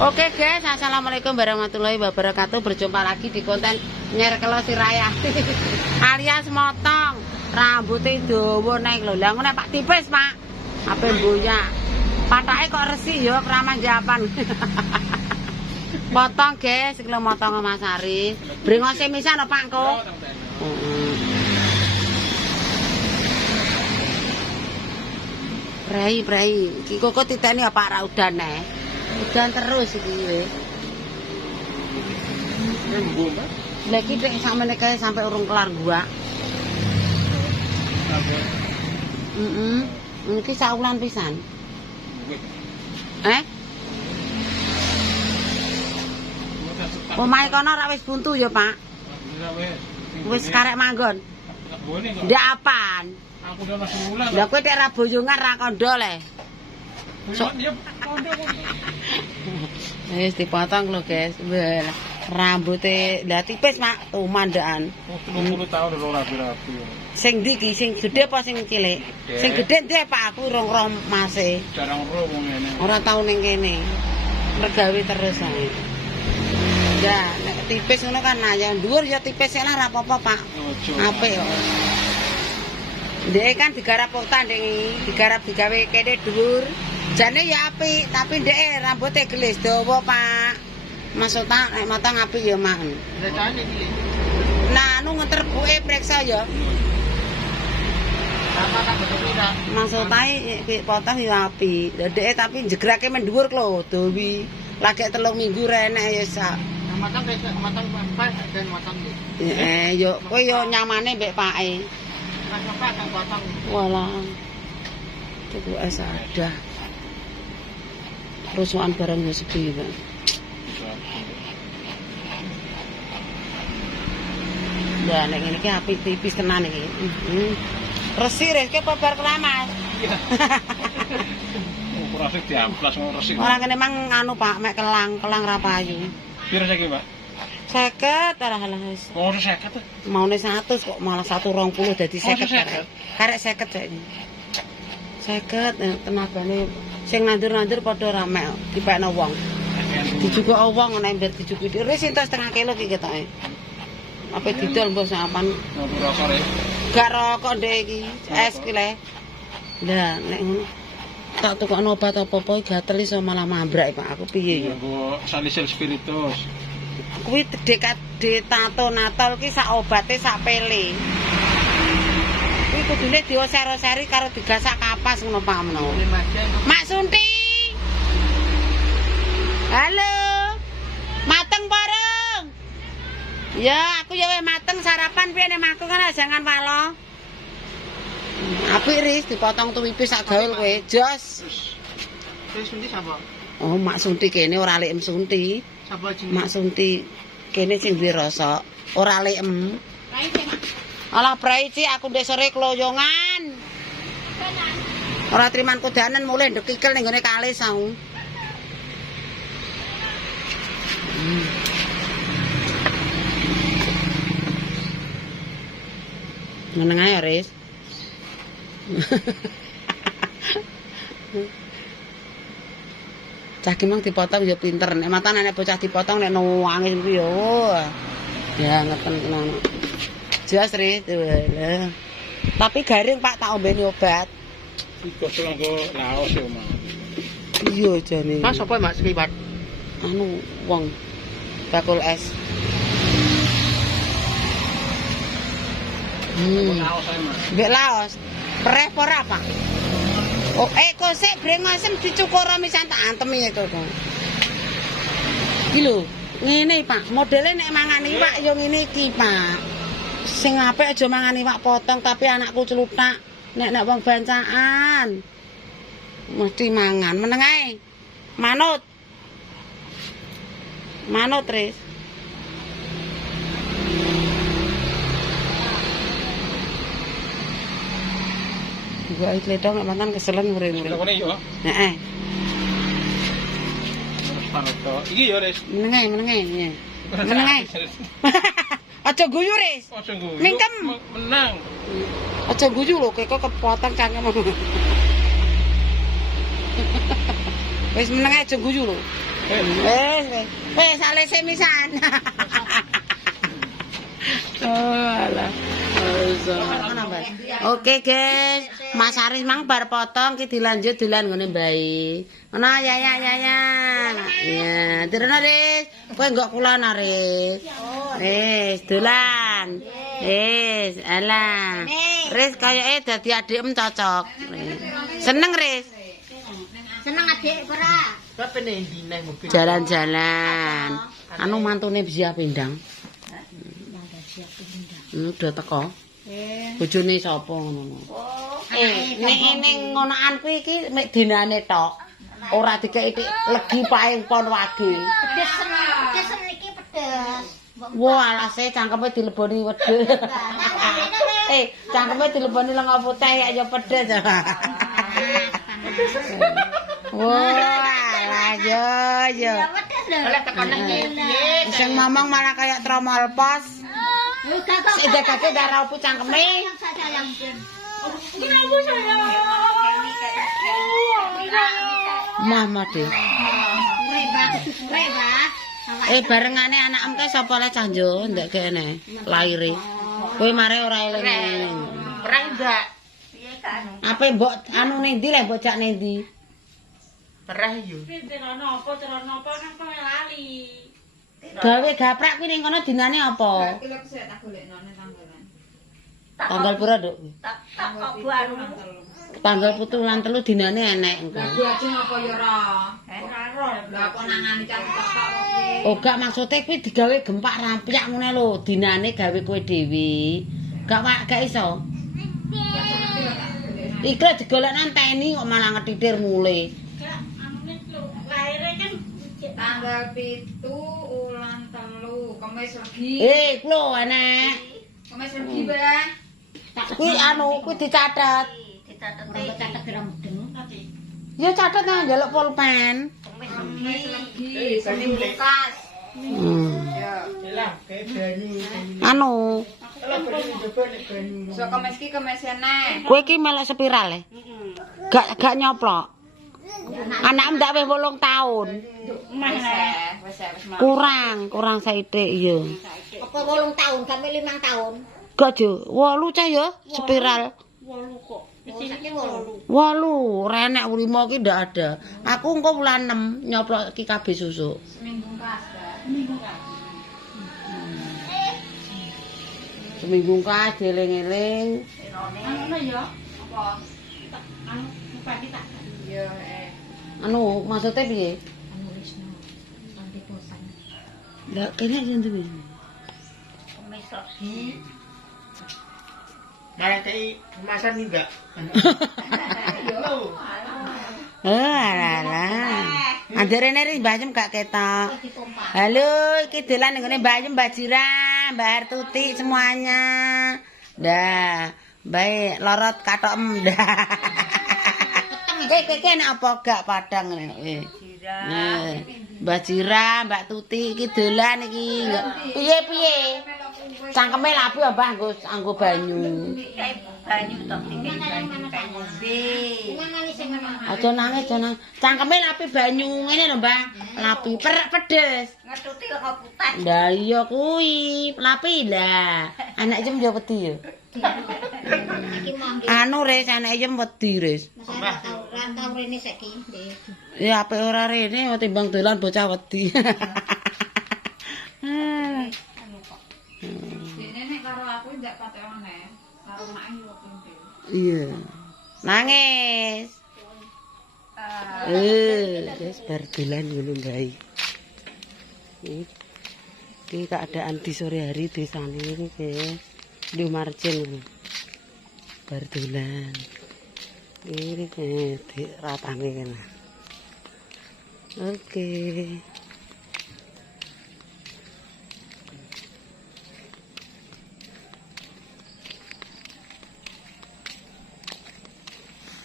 Oke guys, assalamualaikum warahmatullahi wabarakatuh. Berjumpa lagi di konten Nyerkelo Siraya alias motong rambutnya dawa naik lho. Lah ngene Pak tipis, Pak. Apa mbunya? Patake kok resik ya kraman japan. Potong guys, iki lho motong Mas Ari. Brengose misan lho Pak kok. Prai, iki kok titeni apa ora udan udan terus iki kowe. Lah iki nek sampeyan kae sampai urung kelar gua. Iki saulan pisan. Omahe kono ora wis buntu ya, Pak? Wis karek manggon. Ndak apan. Aku udah masuk bulan. Lah kowe tek ra boyongan ra kondo le. Wis dipotong lho, guys. Rambutnya lah tipis, Pak. Tuh mandakan. 30 tahun lho rapi-rapi. Sing ndi iki? Sing gedhe apa sing cilik? Sing gedhe ndek, Pak. Aku rong mase. Jarang ro wong ngene. Ora tau ning kene. Mergawe terus ae. Ya, nek tipis ngono kan ya dhuwur ya tipis lah ora apa-apa, Pak. Apik kok. Ndek kan digarap kok tanding, digarap digawe kene dhuwur. Jane ya apik, tapi ndek rambutnya gelis dawa, Pak. Maksudnya nek matang apik ya, Mak. Recane iki. Nah, anu ngenter buke preksa ya. Apa tak betul-betul. Maksudnya potong ya apik. Ndek tapi jegrake men dhuwur lho, dawi. Lagi 3 minggu renek ya sak. Matang pas dan matang iki. Yo kowe yo nyamane mbek pake. Pas pas tak potong. Walah. Tuku es ada. Rusuhan barang ya sepi, Pak. Ya nek ngene iki apik tipis tenan iki. Resik rek apa bar kelamas. Iya. Ora sik diamplas ngono resik. Ora kene mang anu Pak, mek kelang ra payu. Piro saiki, Pak? 50 alah wis. Oh, 50. Maune 100 kok malah 120 dadi 50 50. Karek 50 saiki. 50 tenagane sing nandur-nandur padha rame dipekno wong. Dijuguk wong nek mbet dijuguki wis entuk setengah kilo iki ketoke. Apa didol mbok sapan. Ngopi rokok rek. Gak rokok ndek iki, es ki le. Lah nek ngono tak tukokno obat apa-apa gatel iso malah mambrak Pak. Aku piye ya? Nggo salisil spiritus. Kuwi dekade tato natol ki sak obate sak pele. Kuwi kudune dioser-oseri karo digasak kapas ngono Pak menawa. Mak Sunti. Halo. Mateng bareng. Ya, aku ya wis mateng sarapan piye nek aku kan jangan walo. Apik Riz dipotong tuwipis sak gaul kowe. Jos. Terus Sunti sapa? Oh, Mak Sunti kene ora likem Sunti. Sapa jenenge? Mak Sunti kene sing duwe rasa ora likem. Alah praici aku ndek sore kloyongan. Ora triman kudanen mulih ndekikel ning gone kali sau. Meneng ae Riz. Cah ki mang dipotong ya pinter. Nek mata nek bocah dipotong nek nangis ku ya. Ya ngeten ngono. Jelas Riz. Tapi garing Pak tak ombeni obat. Iku selanggo laos ya, Mas. Iya jane. Mas sapa Mas liwat? Anu wong bakul es. Laos ae, Mas. Mbek Laos. Pereh ora, Pak? Oh, kok sik brengosem dicukur misan tak antemi itu to. Iki lho, ngene Pak, modele nek mangan iwak ya ngene iki, Pak. Sing apik aja mangan iwak potong tapi anakku celutak. Nek wong bancaan mesti mangan. Meneng ae. Manut. Manut, Riz. Gua iki ledong nek mantan keselen mrene. Kene yo. Heeh. Terus panuto. Iki yo, Res. Meneng ae. Meneng ae. Aja guyu, Riz. Aja guyu. Mingkem. Menang. Aja guyu lho, kok kepotong cangkem. Wis meneng ae aja guyu lho. sale semisan. Oh, alah. Oke, guys. Mas Aris mang bar potong ki dilanjut dolan ngene mbae. Ngono ya. Ya, terus Aris. Kowe enggak kulon Aris. Wis dolan. Wis, alah. Riz kayake dadi adikmu cocok. Seneng Riz. Seneng adik ora? Tapi nih neng mobil. Jalan-jalan. Anu mantune bisa pindang. Udah teko. Bojone sapa ngono. Ning ngonoan kuwi iki mek dinane tok. Ora dikeki legi paing pon wage. Pedes iki pedes. Wah, alase cangkeme dileboni wedhus. Cangkeme dileboni lenga putih ya pedes. Wah, yo. Oleh tekan piye? Sing ngomong malah kayak tromol pos. Sik dekake darah opo cangkeme. Mama deh. Barengane anak emke sapa le cah njo ndek kene laire. Kowe mare ora eling. Perang enggak? Apa mbok anu ning ndi le mbok jak ning ndi? Perah yo. Cerana apa kan kowe lali. Gawe gaprak kuwi ning kono dinane apa? Tanggal pira, Nduk? Tanggal 7 lan 3 dinane enek engko. Oh, gak maksude kuwi digawe gempak rampiak ngene lho, dinane gawe kowe dhewe. Gak iso. Iku digolekno enteni kok malah ngetitir mule. Gak anune lho, laire kan tanggal 7 ulan 3 Kamis Legi. Ku lho enek. Kamis Legi, Bang. Kuwi anu kuwi dicatet. Catet kira mudeng. Ya catet nang njaluk pulpen. Kamis Legi, Senin Lukas. Lah, kayak banyu. Anu, Kalau pergi coba nek banyu. So Kamis ki Kamis ene. kowe iki melok spiral e. Gak nyoplok. Anakmu ndak wis 8 tahun. Wis Kurang saithik iya. Apa 8 tahun, kami 5 tahun. Gak jo, 8 cah ya spiral. 8 kok. Saiki 8. 8, renek 5 ki ndak ada. Aku engko bulan 6 nyoplok ki kabeh susuk. seminggu kas, Seminggu kas dieling-eling. Anu ya, Apa? anu bupati tak. Iya, Anu maksudnya piye? Nulisno. Nanti bosan. Lah kene yen tuh. Kamis Legi. Malah kayak kemasan enggak. Halo. Alah. Anderene ri Mbah Jem gak ketok. Dipompa. Halo, iki dolan ning ngene Mbah Jem, Mbah Jira, Mbah Artuti semuanya. Dah, baik lorot katok dah. Kowe enak apa gak padang ngene. Mbah Jira, Mbak Tuti iki dolan iki. Piye-piye? Cangkeme lapi ya, Mbah, anggo banyu. Banyu tok dikek banyu kae ngombe. Nangis sing ngono. Aja nangis, cangkeme lapi banyu ngene lho, Mbah. Lapi pedes. Ngetuti kok putih. Lah iya kuwi, lapi lah. Anak jem yo wedi yo. Iki mangke. Anu Ris, anak jem wedi Ris. Ora tau rene saiki. Ya apik ora rene timbang dolan bocah wedi. Dene nek karo aku ndak patek aneh. Karo mak yo pinten. Iya. Nangis. Guys, bar dolan ngono guys. Ini keadaan di sore hari di sana ini guys. Di margin bar dolan. Ini di ratange kan. Oke.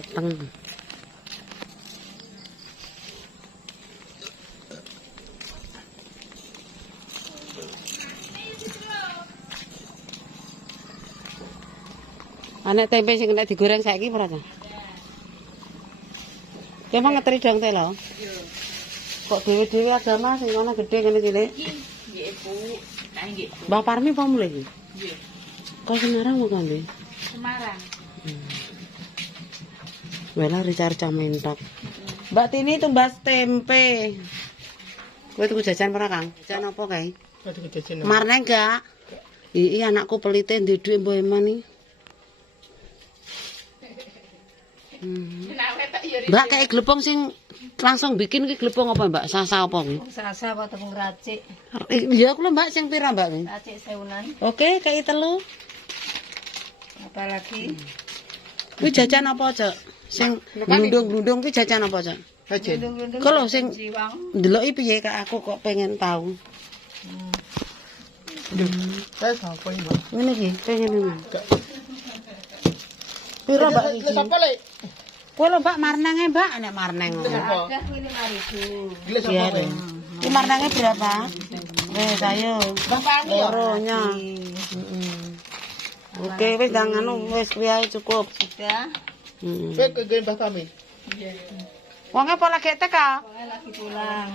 Peteng. Anak tempe sing kena digoreng saiki ora ta? Emang ngeteri dong teh lho. Kok dhewe-dhewe agama sing ana gedhe kene cilik. Nggih, Bu. Nah, nggih, Bu. Mbak Parmi apa mulai iki? Nggih. Kok Semarang mau kan, Bi? Semarang. Wela ricarca mentok. Mbak Tini tumbas tempe. Kowe tuku jajan pernah, Kang? Jajan apa kae? Aduh jajan. Marne enggak? Iya anakku pelite ndek dhuwit mbok eman iki. Mbak kayak glepung sing langsung bikin ki glepung apa, Mbak? Sasa apa kuwi? Sasa apa tepung racik? Iya aku lho, Mbak, sing pira, Mbak? Kuwi? Racik sewunan. Oke, kayak telu. Apalagi Kuwi jajan apa, Cak? Sing glundung-glundung ki jajan apa, Cak? Jajan. lundung-lundung Kalau sing jiwang. ndeloki piye Kak, aku kok pengen tahu. Saya apa ini, Mbak? Ngene iki, pengen ini. Pira, Mbak iki? Gelas apa, Lek? Kowe lho, Mbak, marnenge, Mbak, nek marneng. Ada ini 5.000. Gelas Iya, apa, Lek? Iki marnenge berapa? Ayo. Bapak anu ya? Loronya. Oke, wis jangan wis kuwi ae cukup. Sudah. Saya ke Mbah kami. Iya. Wonge apa lagi teka? Pokoknya lagi pulang.